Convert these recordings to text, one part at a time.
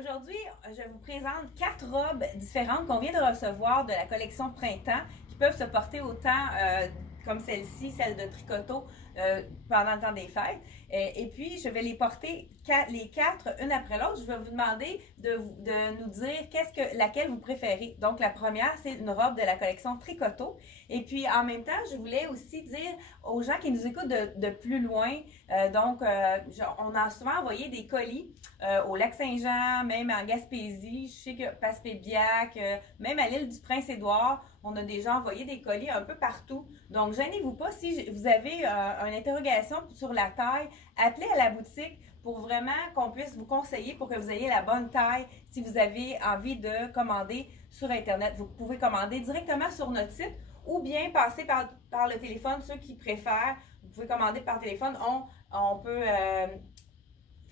Aujourd'hui, je vous présente 4 robes différentes qu'on vient de recevoir de la collection Printemps qui peuvent se porter autant comme celle-ci, celle de Tricoto, pendant le temps des fêtes. Et puis, je vais les porter les 4 une après l'autre. Je vais vous demander de nous dire laquelle vous préférez. Donc, la première, c'est une robe de la collection Tricoto. Et puis, en même temps, je voulais aussi dire aux gens qui nous écoutent de plus loin, on a souvent envoyé des colis au Lac-Saint-Jean, même en Gaspésie, je sais que Passepébiac, même à l'île du Prince-Édouard, on a déjà envoyé des colis un peu partout. Donc, gênez-vous pas, si vous avez une interrogation sur la taille, appelez à la boutique pour vraiment qu'on puisse vous conseiller pour que vous ayez la bonne taille si vous avez envie de commander sur Internet. Vous pouvez commander directement sur notre site ou bien passer par le téléphone, ceux qui préfèrent. Vous pouvez commander par téléphone, on peut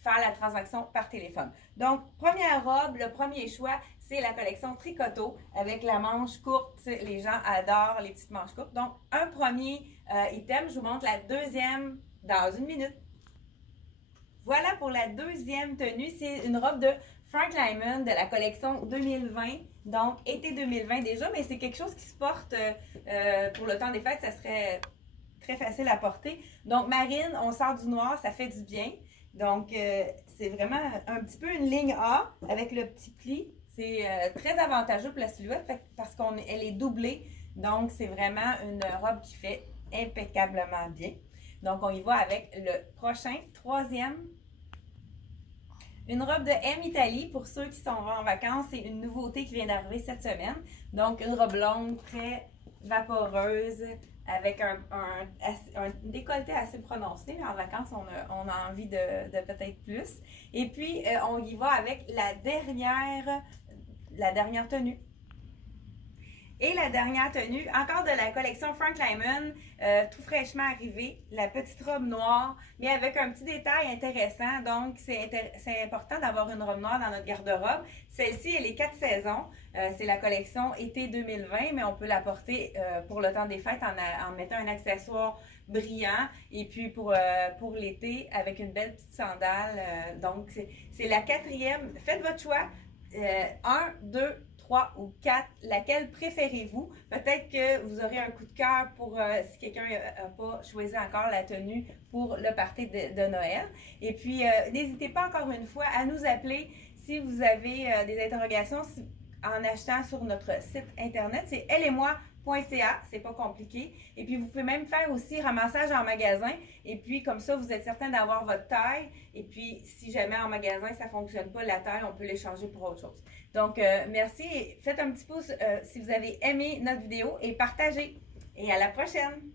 faire la transaction par téléphone. Donc, première robe, le premier choix, c'est la collection Tricoto avec la manche courte. Les gens adorent les petites manches courtes. Donc, un premier item, je vous montre la deuxième dans une minute. Voilà pour la deuxième tenue. C'est une robe de Frank Lyman de la collection 2020. Donc, été 2020 déjà, mais c'est quelque chose qui se porte pour le temps des fêtes. Ça serait très facile à porter. Donc, marine, on sort du noir, ça fait du bien. Donc, c'est vraiment un petit peu une ligne A avec le petit pli. C'est très avantageux pour la silhouette parce qu'elle est doublée. Donc, c'est vraiment une robe qui fait impeccablement bien. Donc, on y va avec le prochain, troisième. Une robe de M Italie pour ceux qui sont en vacances. C'est une nouveauté qui vient d'arriver cette semaine. Donc, une robe longue, très vaporeuse, avec un décolleté assez prononcé. Mais en vacances, on a envie de peut-être plus. Et puis, on y va avec la dernière tenue. Et la dernière tenue, encore de la collection Frank Lyman, tout fraîchement arrivée, la petite robe noire, mais avec un petit détail intéressant. Donc, c'est important d'avoir une robe noire dans notre garde-robe. Celle-ci, elle est 4 saisons. C'est la collection été 2020, mais on peut la porter pour le temps des fêtes en mettant un accessoire brillant. Et puis, pour l'été, avec une belle petite sandale. Donc, c'est la quatrième. Faites votre choix. 1, 2, 3 ou 4, laquelle préférez-vous? Peut-être que vous aurez un coup de cœur pour si quelqu'un n'a pas choisi encore la tenue pour le party de Noël. Et puis, n'hésitez pas encore une fois à nous appeler si vous avez des interrogations en achetant sur notre site internet. C'est elletmoi.ca, c'est pas compliqué. Et puis, vous pouvez même faire aussi ramassage en magasin. Et puis, comme ça, vous êtes certain d'avoir votre taille. Et puis, si jamais en magasin, ça ne fonctionne pas, la taille, on peut l'échanger pour autre chose. Donc, merci et faites un petit pouce si vous avez aimé notre vidéo et partagez. Et à la prochaine!